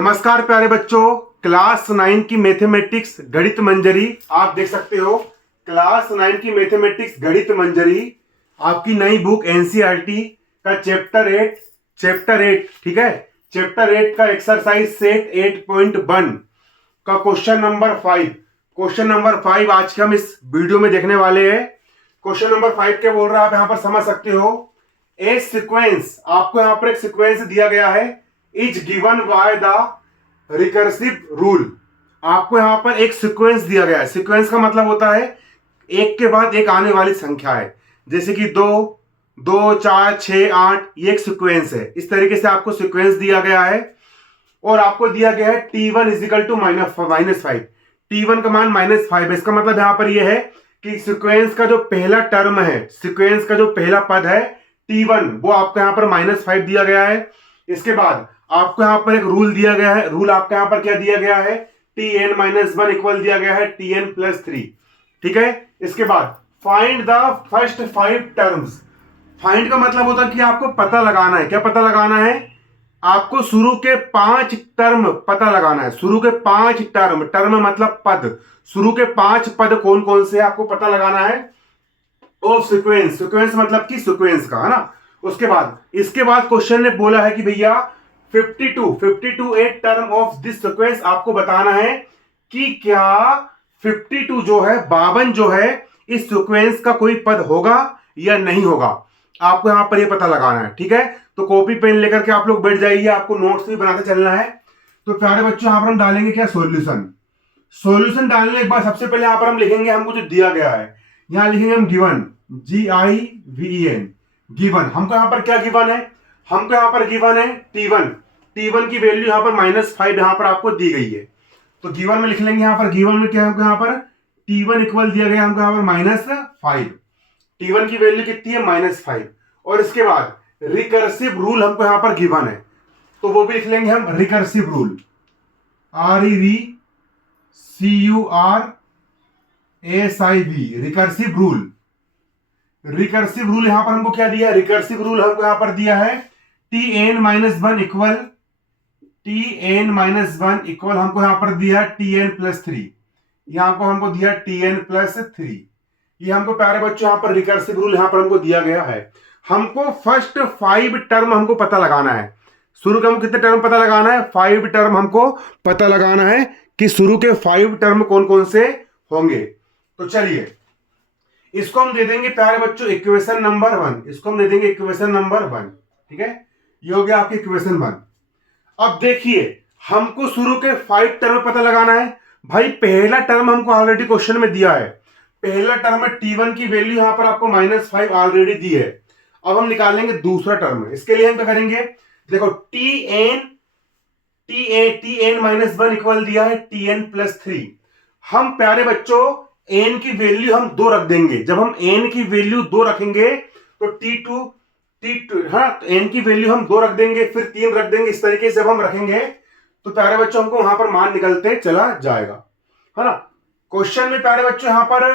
नमस्कार प्यारे बच्चों, क्लास 9 की मैथमेटिक्स गणित मंजरी आप देख सकते हो। क्लास 9 की मैथमेटिक्स गणित मंजरी आपकी नई बुक एनसीईआरटी का चैप्टर 8 ठीक है। चैप्टर 8 का एक्सरसाइज सेट 8.1 का क्वेश्चन नंबर 5 आज के हम इस वीडियो में देखने वाले हैं। क्वेश्चन नंबर 5 क्या बोल रहा है आप यहाँ पर समझ सकते हो। ए सीक्वेंस, आपको यहाँ पर एक सीक्वेंस दिया गया है, is given by the recursive rule. आपको यहां पर एक सीक्वेंस दिया गया है। सीक्वेंस का मतलब होता है एक के बाद एक आने वाली संख्या है, जैसे कि 2, 2, 4, 6, 8, ये एक सीक्वेंस है। इस तरीके से आपको सीक्वेंस दिया गया है और आपको दिया गया है t1 इजिकल टू -5। t1 का मान -5 है। इसका मतलब यहां पर यह है कि सीक्वेंस का जो पहला टर्म है, सीक्वेंस का जो पहला पद है t1, वो आपको यहां पर -5 दिया गया है। इसके बाद आपको यहां पर एक रूल दिया गया है। रूल आपका यहां पर क्या दिया गया है, tn-1 इक्वल दिया गया है tn+3, ठीक है। इसके बाद find the first 5 terms. Find का मतलब होता है कि आपको पता लगाना है। क्या पता लगाना है? आपको शुरू के 5 टर्म पता लगाना है। शुरू के 5 टर्म मतलब पद, शुरू के 5 पद कौन कौन से आपको पता लगाना है। और सीक्वेंस मतलब कि सीक्वेंस का, है ना। उसके बाद इसके बाद क्वेश्चन ने बोला है कि भैया 52 at term of this sequence, आपको बताना है कि क्या 52 जो है, 52 जो है, इस सीक्वेंस का कोई पद होगा या नहीं होगा। आपको यहां पर ये पता लगाना है, ठीक है। तो कॉपी पेन लेकर के आप लोग बैठ जाइए, आपको नोट्स भी बनाते चलना है। तो प्यारे बच्चों यहां पर हम डालेंगे क्या, सॉल्यूशन डालने के बाद सबसे पहले यहां पर हम लिखेंगे हमको जो दिया गया है, यहां लिखेंगे हम गिवन, GIVEN, गिवन। हमको यहां पर क्या गिवन है, हमको यहां पर गिवन है t1 की वैल्यू यहां पर -5 यहां पर आपको दी गई है। तो गिवन में लिख लेंगे, यहां पर गिवन में क्या है, हमको यहां पर t1 इक्वल दिया गया हमको यहां पर -5। t1 की वैल्यू कितनी है, -5। और इसके बाद रिकर्सिव रूल हमको यहां पर गिवन है, तो वो भी लिख लेंगे हम recursive rule, REVCURSIV, recursive rule यहां पर हमको क्या दिया, रिकर्सिव रूल हमको यहां पर दिया है tn-1 इक्वल हमको यहां पर दिया tn+3। यहां को हमको दिया tn+3। ये हमको प्यारे बच्चों यहां पर रिकर्सिव रूल यहां पर हमको दिया गया है। हमको फर्स्ट 5 टर्म हमको पता लगाना है। शुरू के हमको कितने टर्म पता लगाना है, 5 टर्म हमको पता लगाना है कि शुरू के 5 टर्म कौन कौन से होंगे। तो चलिए इसको हम दे देंगे प्यारे बच्चों इक्वेशन नंबर 1। इसको हम दे देंगे इक्वेशन नंबर 1, ठीक है। ये हो गया आपकी इक्वेशन 1। अब देखिए हमको शुरू के 5 टर्म पता लगाना है। भाई पहला टर्म हमको ऑलरेडी क्वेश्चन में दिया है। पहला टर्म है t1 की वैल्यू यहां पर आपको -5 ऑलरेडी दी है। अब हम निकालेंगे दूसरा टर्म। इसके लिए हम क्या करेंगे, देखो tn-1 इक्वल दिया है tn+3। हम प्यारे बच्चों n की वैल्यू हम 2 रख देंगे। जब हम n की वैल्यू 2 रखेंगे तो t2 हाँ, तो n की वैल्यू हम 2 रख देंगे, फिर 3 रख देंगे। इस तरीके से जब हम रखेंगे तो प्यारे बच्चों हमको वहां पर मान निकलते चला जाएगा, है ना। क्वेश्चन में प्यारे बच्चों यहां पर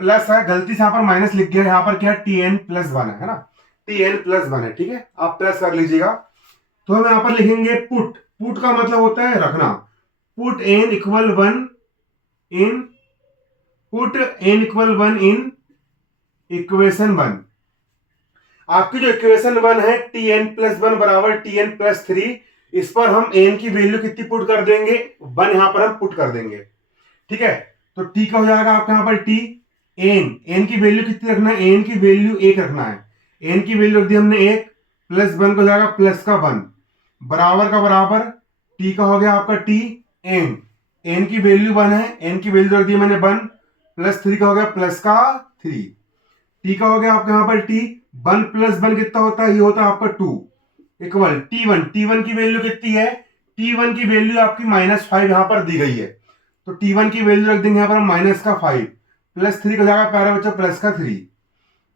प्लस है, गलती से यहां पर माइनस लिख गया। यहां पर क्या है, tn+1 है ना, tn+1 है, ठीक है। आप प्लस कर लीजिएगा। तो हम यहां पर लिखेंगे पुट का मतलब होता है रखना। पुट n इक्वल 1 इन इक्वेशन 1। आपकी जो इक्वेशन 1 है tn+1 बराबर tn+3, इस पर हम n की वैल्यू कितनी पुट कर देंगे, 1 यहां पर हम पुट कर देंगे, ठीक है। तो t का हो जाएगा आपका यहां पर t, n की वैल्यू कितनी रखना है, n की वैल्यू 1 रखना है। n की वैल्यू रख दी हमने 1, +1 को जाएगा प्लस का 1, बराबर का बराबर, t का हो गया आपका t, n की वैल्यू 1 है, n की वैल्यू रख दी मैंने 1, +3 का हो गया प्लस का 3, t का हो गया आपका यहां पर t, 1 + 1 कितना होता है, ये होता है आपका 2 इक्वल t1 की वैल्यू कितनी है, t1 की वैल्यू आपकी -5 यहां पर दी गई है। तो t1 की वैल्यू रख देंगे यहां पर -5, +3 का जाएगा प्यारे बच्चों प्लस का 3,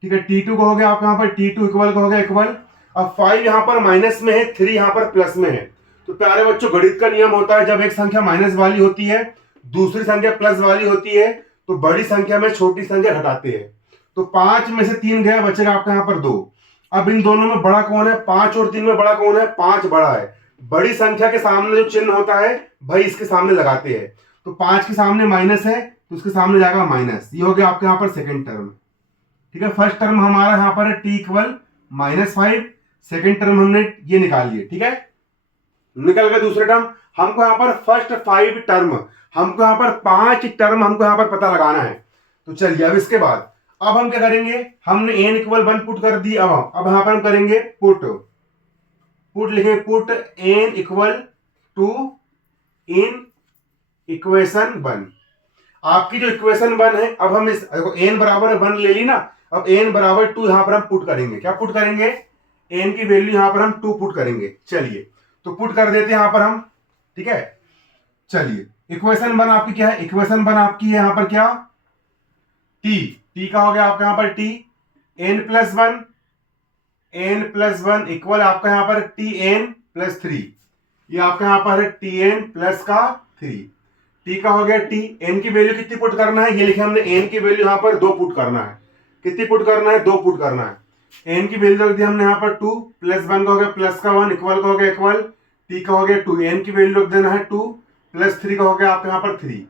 ठीक है। t2 का हो गया आपका यहां पर t2 इक्वल का हो गया इक्वल। अब 5 यहां पर माइनस में है, 3 यहां पर प्लस में है। तो प्यारे बच्चों गणित का नियम होता है, जब एक संख्या माइनस वाली होती है, दूसरी संख्या प्लस वाली होती है, तो बड़ी संख्या में छोटी संख्या घटाते हैं। तो 5 में से 3 गया, बचेगा आपका यहां पर 2। अब इन दोनों में बड़ा कौन है, 5 और 3 में बड़ा कौन है, 5 बड़ा है। बड़ी संख्या के सामने जो चिन्ह होता है भाई इसके सामने लगाते हैं। तो 5 के सामने माइनस है तो उसके सामने जाएगा माइनस। ये हो गया आपके यहाँ पर सेकंड टर्म। ठीक है, फर्स्ट टर्म हमारा यहाँ पर है t इक्वल -5, सेकेंड टर्म हमने ये निकाल लिए। ठीक है, निकल गया दूसरे टर्म। हमको यहाँ पर फर्स्ट 5 टर्म, हमको यहाँ पर 5 टर्म हमको यहाँ पर पता लगाना है। तो चलिए अब इसके बाद अब हम क्या करेंगे, हमने n इक्वल 1 पुट कर दी। अब यहाँ पर हम करेंगे पुट लिखेंगे, put n equal to in equation 1। आपकी जो इक्वेशन 1 है, अब हम इस देखो n बराबर 1 ले ली ना, अब n बराबर 2 यहां पर हम पुट करेंगे। क्या पुट करेंगे, n की वैल्यू यहां पर हम 2 पुट करेंगे। चलिए तो पुट कर देते हैं यहां पर हम। ठीक है, चलिए इक्वेशन 1 आपकी क्या है, इक्वेशन 1 आपकी है यहां पर क्या, t का हो गया आपका यहां पर t n plus one equal आपका यहां पर tn प्लस 3। ये आपका यहां पर है tn प्लस का 3। t का हो गया t, n की वैल्यू कितनी पुट करना है, ये लिखे हमने n की वैल्यू यहां पर 2 पुट करना है। कितनी पुट करना है, 2 पुट करना है। n की वैल्यू रख दी हमने यहां पर 2, प्लस 1 का हो गया प्लस का 1, इक्वल का हो गया इक्वल, t का हो गया 2, n की वैल्यू रख देना है 2, प्लस 3 का हो गया आपका यहां पर 3,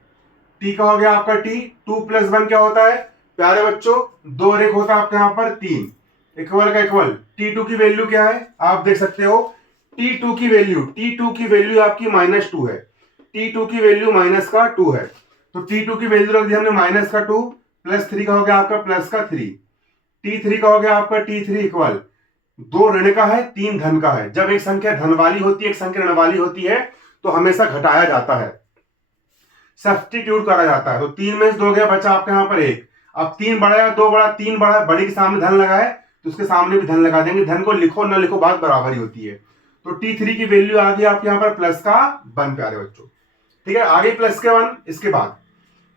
t का हो गया आपका t। 2 प्लस 1 क्या होता है प्यारे बच्चों, 2 और 1 होता है आपके यहां पर 3, इक्वल का इक्वल। t2 की वैल्यू क्या है आप देख सकते हो, t2 की वैल्यू आपकी -2 है। t2 की वैल्यू माइनस का 2 है, तो t2 की वैल्यू रख दी हमने माइनस का 2, प्लस 3 का हो गया आपका प्लस का 3, t3 का हो गया आपका t3 इक्वल, 2 ऋण का है 3 धन का है। जब एक संख्या धन वाली होती है, एक संख्या ऋण वाली होती है, तो हमेशा घटाया जाता है, सब्स्टिट्यूट करा जाता है। तो 3 में से 2 गया, बचा आपके यहाँ पर 1। अब 3 बड़ा या 2 बड़ा, 3 बड़ा, बड़े के सामने धन लगाए तो उसके सामने भी धन लगा देंगे। धन को लिखो न लिखो बात बराबर ही होती है। तो t3 की वैल्यू आ गई आपके यहाँ पर प्लस का 1 प्यारे बच्चों। ठीक है, आगे प्लस के 1।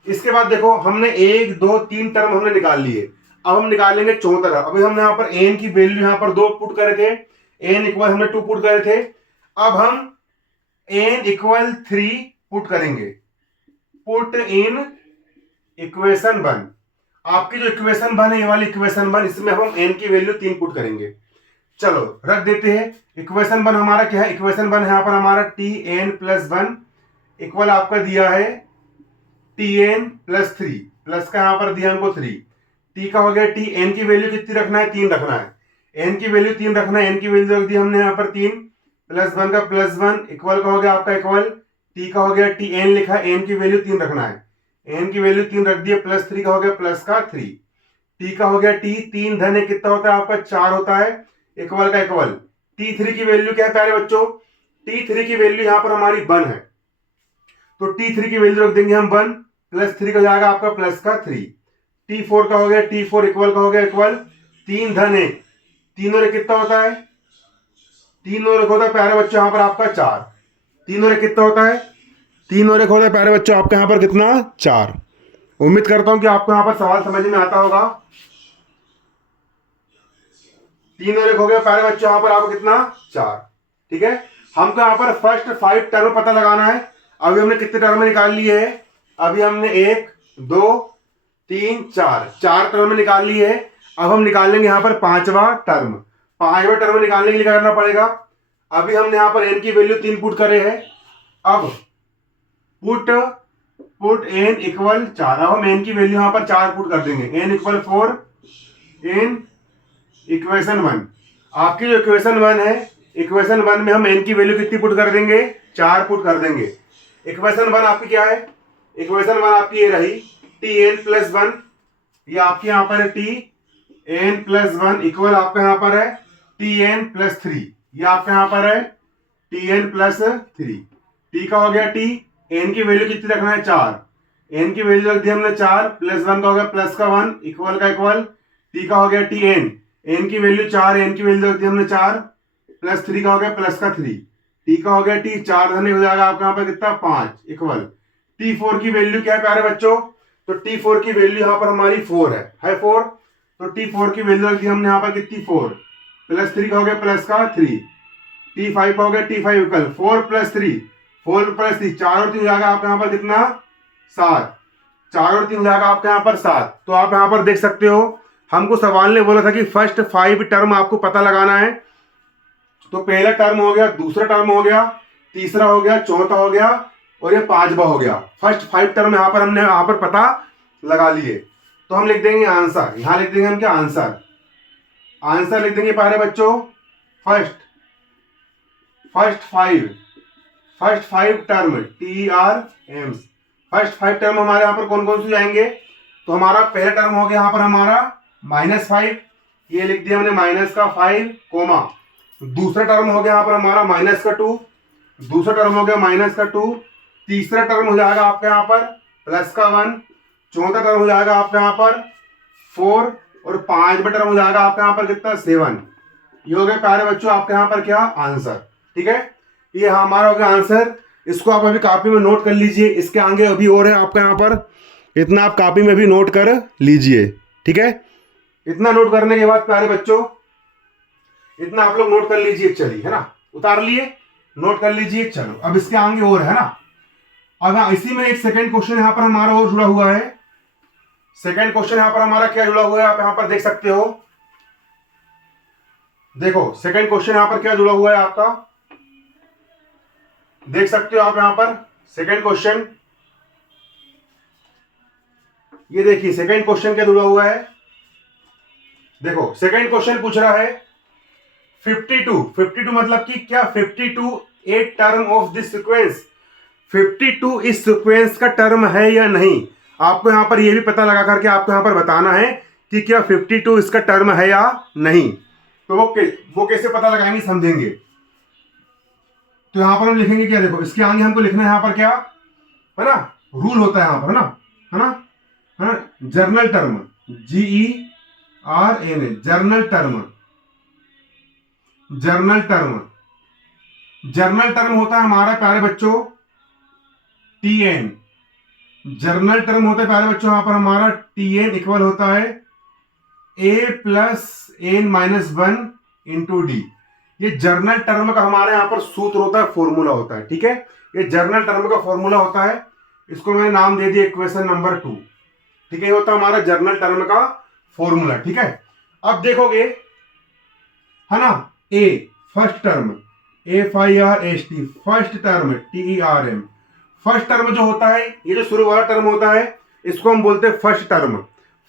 इसके बाद देखो हमने 1 2 3 टर्म हमने निकाल लिए। अब हम निकालेंगे चौथा टर्म। अभी हमने यहाँ पर n की वैल्यू यहाँ पर 2 पुट करे थे, n इक्वल हमने 2 पुट करे थे। अब हम n इक्वल 3 पुट करेंगे, पुट इन इक्वेशन 1। आपकी जो इक्वेशन 1 है, ये वाली इक्वेशन 1, इसमें हम n की वैल्यू 3 पुट करेंगे। चलो रख देते हैं। इक्वेशन 1 हमारा क्या है, इक्वेशन 1 यहाँ पर हमारा tn प्लस 1 इक्वल आपका दिया है tn प्लस 3, प्लस का यहाँ पर दिया हमको 3, t का हो गया t, n की वैल्यू कितनी रखना है, 3 रखना है। n की वैल्यू 3 रखना है, n की वैल्यू रख दी हमने यहाँ पर 3, प्लस 1 का प्लस 1 इक्वल का हो गया आपका इक्वल, t का हो गया tn लिखा है, n की वैल्यू 3 रखना है, n की वैल्यू 3 रख दी, प्लस 3 का हो गया प्लस का 3, t का हो गया t, 3 धन है कितना होता है आपका 4 होता है, इक्वल का इक्वल। t3 की वैल्यू क्या है प्यारे बच्चों, t3 की वैल्यू यहाँ पर हमारी 1 है, तो t3 की वैल्यू रख देंगे हम 1, प्लस 3 का जाएगा आपका प्लस का 3, t4 का हो गया t4 इक्वल का हो गया इक्वल, 3 धन 1, 3 और 1 कितना होता है, 3 और 1 होता है प्यारे बच्चों यहाँ पर आपका 4, 3 और 1 कितना होता है, 3 और 1 होता है प्यारे बच्चों आपके यहाँ पर कितना 4। उम्मीद करता हूं कि आपको यहाँ पर सवाल समझ में आता होगा। 3 और 1 हो गया प्यारे बच्चों यहाँ पर आपको कितना 4। ठीक है, हमको यहाँ पर फर्स्ट 5 टर्म पता लगाना है। अभी हमने कितने टर्म निकाल लिए हैं, अभी हमने 1 2 3 4 टर्म निकाल लिए है। अब हम निकालेंगे यहाँ पर 5वां टर्म। 5वां टर्म निकालने के लिए क्या करना पड़ेगा, अभी हमने यहाँ पर n की वैल्यू 3 पुट करे हैं। अब पुट n इक्वल 4, अब हम n की वैल्यू यहाँ पर 4 पुट कर देंगे, n इक्वल 4 इन इक्वेशन 1। आपकी जो इक्वेशन 1 है, इक्वेशन 1 में हम n की वैल्यू कितनी पुट कर देंगे, 4 पुट कर देंगे। इक्वेशन 1 आपकी क्या है, इक्वेशन 1 आपकी ये रही tn प्लस 1, ये आपके यहाँ पर है tn प्लस 1 इक्वल आपका यहाँ पर है tn प्लस 3, ये आपका यहाँ पर है tn प्लस 3, t का हो गया t, n की वैल्यू कितनी रखना है 4, n की वैल्यू रख दी हमने 4, प्लस 1 का हो गया प्लस का 1 इक्वल का इक्वल, t का हो गया tn, n की वैल्यू 4, n की वैल्यू रख दी हमने 4, प्लस 3 का हो गया प्लस का 3, t का हो गया t, 4 धन हो जाएगा आपका यहाँ पर कितना 5 इक्वल। t4 की वैल्यू क्या है प्यारे बच्चों, तो t4 की वैल्यू यहाँ पर हमारी 4 है 4, तो t4 की वैल्यू रख दी हमने यहाँ पर कितनी 4, प्लस 3 का हो गया प्लस का 3, t5 का हो गया t5 इक्वल 4 प्लस 3, 4 प्लस 3, 4 और 3 हो जाएगा आपका यहाँ पर कितना 7, 4 और 3 हो जाएगा आपके यहाँ पर 7। तो आप यहाँ पर देख सकते हो, हमको सवाल ने बोला था कि फर्स्ट 5 टर्म आपको पता लगाना है। तो पहला टर्म हो गया, दूसरा टर्म हो गया, तीसरा हो गया, चौथा हो गया और ये पांचवा हो गया। फर्स्ट 5 टर्म यहां पर हमने यहां पर पता लगा लिए। तो हम लिख देंगे आंसर, यहां लिख देंगे हम क्या, आंसर। आंसर लिख देंगे प्यारे बच्चों, first 5 term TRMs। First 5 term हमारे यहां पर कौन कौन से जाएंगे? तो हमारा पहला टर्म हो गया यहां पर हमारा -5, ये लिख दिया हमने -5 कोमा। दूसरा टर्म हो गया यहां पर हमारा -2, दूसरा टर्म हो गया -2, तीसरा टर्म हो जाएगा आपके यहां पर +1, चौथा टर्म हो जाएगा आपके यहां पर 4 और पांचवा टर्म हो जाएगा आपके यहां पर कितना, 7। ये हो गया प्यारे बच्चों आपके यहां पर क्या, आंसर। ठीक है, ये हमारा हो गया आंसर। इसको आप अभी कॉपी में नोट कर लीजिए, इसके आगे अभी और है आपके यहां पर, इतना आप कॉपी में भी नोट कर लीजिए। ठीक है, इतना नोट करने के बाद प्यारे बच्चों, इतना आप लोग नोट कर लीजिए, चलिए, है ना, उतार लिए, नोट कर लीजिए। चलो अब इसके आगे और है ना। अब इसी में एक सेकंड क्वेश्चन यहां पर हमारा और जुड़ा हुआ है। सेकंड क्वेश्चन यहां पर हमारा क्या जुड़ा हुआ है, आप यहां पर देख सकते हो। देखो सेकंड क्वेश्चन यहां पर क्या जुड़ा हुआ है आपका, देख सकते हो आप यहां पर सेकंड क्वेश्चन। ये देखिए सेकंड क्वेश्चन क्या जुड़ा हुआ है। देखो सेकंड क्वेश्चन पूछ रहा है 52 मतलब कि क्या 52 a term of this sequence. 52 इस सीक्वेंस का टर्म है या नहीं। आपको यहां पर यह भी पता लगा करके आपको यहां पर बताना है कि क्या 52 इसका टर्म है या नहीं। तो वो कैसे पता लगाएंगे समझेंगे। तो यहां पर हम लिखेंगे क्या, देखो इसके आगे हमको लिखना है यहां पर क्या है ना, रूल होता है यहां पर, है ना, है ना, है ना, journal term, GERN, journal term. Journal term, journal term होता है हमारा प्यारे बच्चों TN। जर्नल टर्म होता है प्यारे बच्चों यहां पर हमारा TN इक्वल होता है A + n-1 इंटू डी। ये जर्नल टर्म का हमारे यहां पर सूत्र होता है, फॉर्मूला होता है। ठीक है, ये जर्नल टर्म का फॉर्मूला होता है, इसको मैंने नाम दे दिया इक्वेशन नंबर 2। ठीक है, ये होता है हमारा जर्नल टर्म का फॉर्मूला। ठीक है, अब देखोगे है ना, A first term FIRST, first term TERM। First term जो होता है, ये जो शुरू वाला टर्म होता है, इसको हम बोलते हैं फर्स्ट टर्म।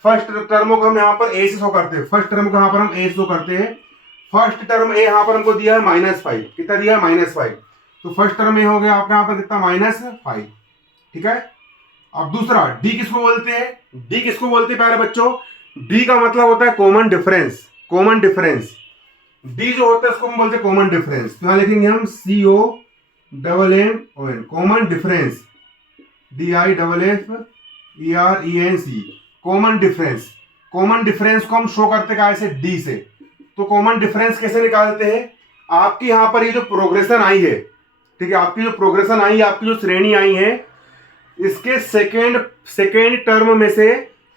फर्स्ट टर्म को हम यहाँ पर A से शो करते हैं, फर्स्ट टर्म को यहाँ पर हम A से शो करते हैं। फर्स्ट टर्म A यहाँ पर हमको दिया है -5, कितना दिया है, -5। तो फर्स्ट टर्म A हो गया आपका यहाँ पर कितना, -5। ठीक है, अब दूसरा D किसको बोलते हैं, D किसको बोलते हैं प्यारे बच्चों, D का मतलब होता है common difference. Common difference D जो होता है उसको हम बोलते हैं कॉमन डिफरेंस। तो यहाँ लिखेंगे हम COMMON, common difference, DIFFERENC, common difference. Common difference को हम शो करते हैं कैसे, D से। तो कॉमन डिफरेंस कैसे निकालते हैं, आपकी यहाँ पर ये जो प्रोग्रेशन आई है, ठीक है, आपकी जो प्रोग्रेशन आई है, आपकी जो श्रेणी आई है, इसके सेकेंड टर्म में से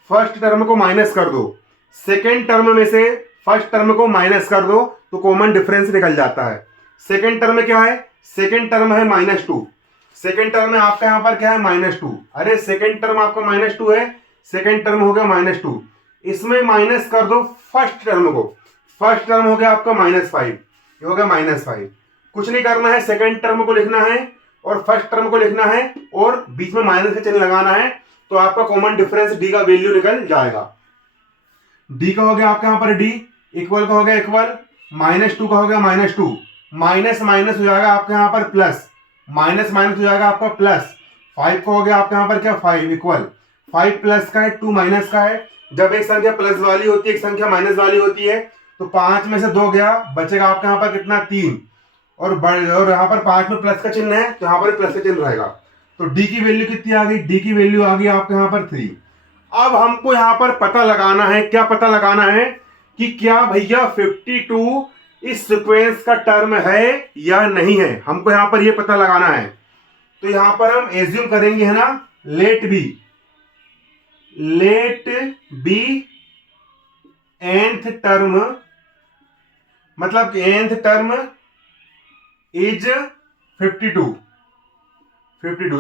फर्स्ट टर्म को माइनस कर दो, सेकेंड टर्म में से फर्स्ट टर्म को माइनस कर दो, तो कॉमन डिफरेंस निकल जाता है। सेकेंड टर्म में क्या है, सेकेंड टर्म है -2, सेकेंड टर्म में आपका यहां पर क्या है, -2। अरे सेकेंड टर्म आपका -2 है, सेकेंड टर्म हो गया -2, इसमें माइनस कर दो फर्स्ट टर्म को, फर्स्ट टर्म हो गया आपका -5, ये हो गया -5। कुछ नहीं करना है, सेकेंड टर्म को लिखना है और फर्स्ट टर्म को लिखना है और बीच में माइनस का चिन्ह लगाना है, तो आपका कॉमन डिफरेंस D का वैल्यू निकल जाएगा। D का हो गया आपके यहां पर D, इक्वल का हो गया इक्वल, -2 का हो गया -2, माइनस माइनस हो जाएगा आपके यहां पर प्लस, माइनस माइनस हो जाएगा आपका प्लस, 5 का हो गया आपके यहां पर क्या, 5 इक्वल, 5 प्लस का है 2 माइनस का है। जब एक संख्या प्लस वाली होती है, एक संख्या माइनस वाली होती है, तो 5 में से 2 गया, बचेगा आपके यहां पर कितना, 3, और यहाँ पर 5 में प्लस का चिन्ह है, तो यहाँ पर प्लस का चिन्ह रहेगा। तो D की वैल्यू कितनी आ गई, D की वैल्यू आ गई आपके यहाँ पर 3। अब हमको यहाँ पर पता लगाना है, क्या पता लगाना है कि क्या भैया 52 इस सीक्वेंस का टर्म है या नहीं है, हमको यहाँ पर ये पता लगाना है। तो यहाँ पर हम एज्यूम करेंगे, है ना, लेट बी nth टर्म, मतलब nth टर्म इज 52।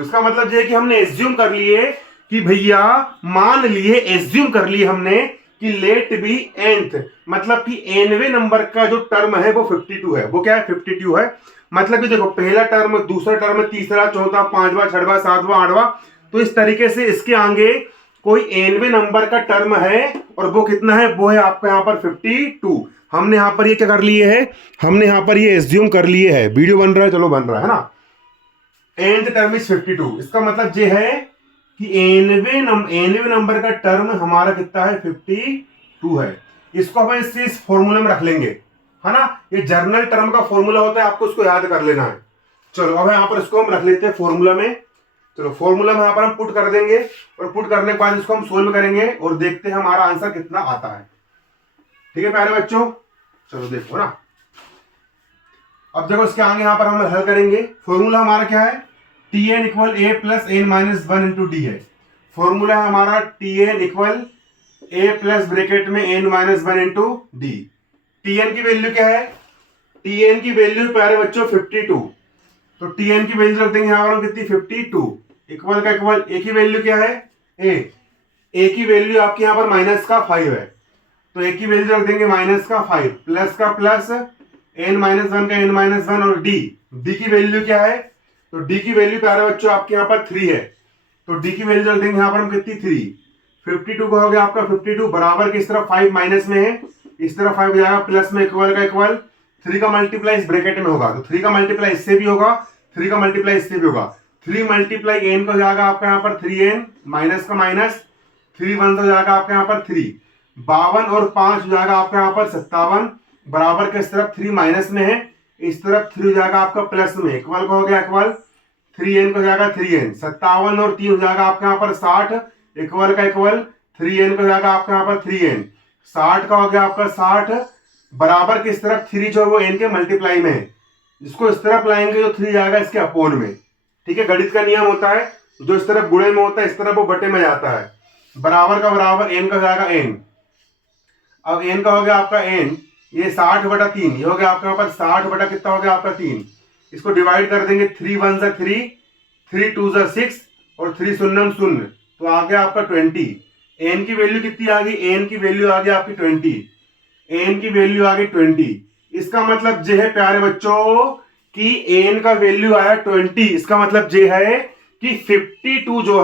इसका मतलब ये है कि हमने एज्यूम कर लिए कि भैया, मान लिए, एज्यूम कर लिए हमने कि लेट बी nth, मतलब कि nवें नंबर का जो टर्म है वो 52 है। वो क्या है? 52 है। मतलब कि देखो, पहला टर्म, दूसरा टर्म, तीसरा, चौथा, पांचवा, छठवां, सातवां, आठवां, तो इस तरीके से इसके आगे कोई nवें नंबर का टर्म है और वो कितना है? वो है आपका यहाँ पर 52। हमने यहाँ पर ये क्या कर लिए है? हमने यहाँ पर ये एज्यूम कर लिए है। वीडियो बन रहा है? चलो, बन रहा है ना। nth term is 52। इसका मतलब ये है कि nवें नंबर का टर्म हमारा कितना है? 52 है। इसको हम इस फॉर्मूले में रख लेंगे, है ना। ये जर्नल टर्म का फॉर्मूला होता है, आपको उसको याद कर लेना है। चलो, अब यहाँ पर इसको हम रख लेते हैं फॉर्मूला में। चलो, फॉर्मूला में यहाँ पर हम पुट कर देंगे और पुट करने के बाद इसको हम सोल्व करेंगे और देखते हैं हमारा आंसर कितना आता है। ठीक है प्यारे बच्चों, चलो देखो ना। अब देखो, इसके आगे यहाँ पर हम हल करेंगे। फॉर्मूला हमारा क्या है? Tn equal a plus n minus 1 into D है। फॉर्मूला हमारा Tn equal a plus bracket में n minus 1 into D. Tn की वैल्यू क्या है? Tn की वैल्यू प्यारे बच्चों 52। तो Tn की वैल्यू रख देंगे यहाँ पर हम कितनी? 52। इक्वल का इक्वल a की वैल्यू क्या है? a की वैल्यू आपके यहाँ पर माइनस का 5 है, तो a की वैल्यू रख देंगे माइनस का 5, प्लस का प्लस, n माइनस 1 का n माइनस 1 और d की वैल्यू क्या है? तो d की वैल्यू प्यारे बच्चों आपके यहाँ पर 3 है, तो d की वैल्यू रख देंगे यहाँ पर हम कितनी? 3। 52 का हो गया आपका 52 बराबर की इस तरफ 5 माइनस में है, इस तरफ 5 हो जाएगा प्लस में, इक्वल का इक्वल 3 का मल्टीप्लाई इस ब्रैकेट में होगा, तो 3 का मल्टीप्लाई इससे भी होगा, 3 का मल्टीप्लाई इससे भी होगा। 3 मल्टीप्लाई n का हो जाएगा आपका यहाँ पर 3n, माइनस का माइनस, 3 1 हो जाएगा आपका यहाँ पर 3, 52 और 5 हो जाएगा आपका यहाँ पर 57, बराबर के इस तरफ 3 माइनस में है, इस तरफ 3 हो जाएगा आपका प्लस में, इक्वल का हो गया इक्वल 3n का हो जाएगा 3n, 57 और 3 हो जाएगा आपके यहाँ पर 60, इक्वल का इक्वल 3n का हो जाएगा आपके यहाँ पर 3n, 60 का हो गया आपका 60, बराबर के इस तरफ 3 जो है वो n के मल्टीप्लाई में है, जिसको इस तरफ लाएंगे तो 3 जाएगा इसके अपोन में। ठीक है, गणित का नियम होता है, जो इस तरफ गुणे में होता है इस तरफ वो बटे में जाता है। बराबर का बराबर n का हो जाएगा n। अब n का हो गया आपका n, ये 60/3, ये हो गया आपका यहाँ पर 60 बटा कितना हो गया आपका 3। इसको डिवाइड कर देंगे, 3 1 जा 3, 3 2 जा 6 और 3 शून्यम शून्य, तो आ गया आपका 20। n की वैल्यू कितनी आ गई? n की वैल्यू आ गई आपकी 20। n की वैल्यू आ गई 20। इसका मतलब ये है प्यारे बच्चों कि n का वैल्यू आया 20। इसका मतलब ये है कि 52 जो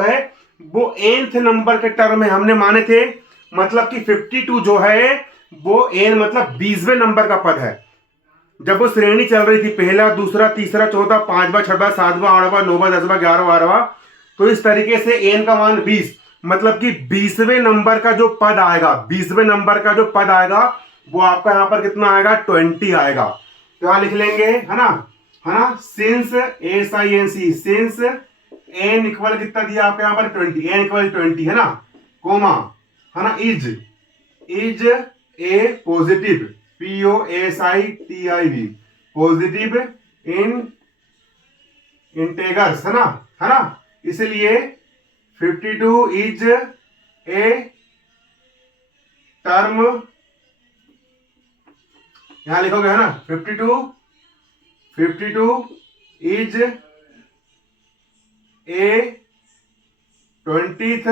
है वो nth नंबर के टर्म में हमने माने थे, मतलब कि 52 जो है वो n मतलब 20वें नंबर का पद है। जब वो श्रेणी चल रही थी, पहला, दूसरा, तीसरा, चौथा, पांचवा, छठवां, सातवां, आठवां, नौवां, 10वां, 11वां, 12वां, तो इस तरीके से n का मान 20, मतलब कि 20वें नंबर का जो पद आएगा, 20वें नंबर का जो पद आएगा वो आपका यहाँ पर कितना आएगा? 20 आएगा। तो यहाँ लिख लेंगे, है ना, since SINC, since n equal कितना दिया आपके यहाँ पर? 20, n इक्वल 20, है ना, कोमा, है ना, is a positive, POSITIV, positive in integers, है ना, इसलिए 52 इज ए टर्म, यहां लिखोगे, है ना, 52 is a 20th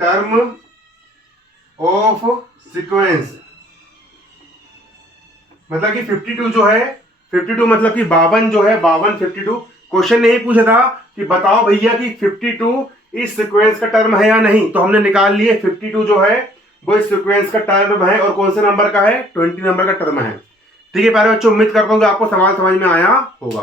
term of sequence. मतलब कि 52 जो है, 52 मतलब कि 52 जो है, 52 52। क्वेश्चन नहीं पूछा था कि बताओ भैया कि 52 इस सीक्वेंस का टर्म है या नहीं, तो हमने निकाल लिए 52 जो है वो इस सीक्वेंस का टर्म है और कौन से नंबर का है? 20 नंबर का टर्म है। ठीक है प्यारे बच्चों, उम्मीद करता हूं कि आपको सवाल समझ में आया होगा।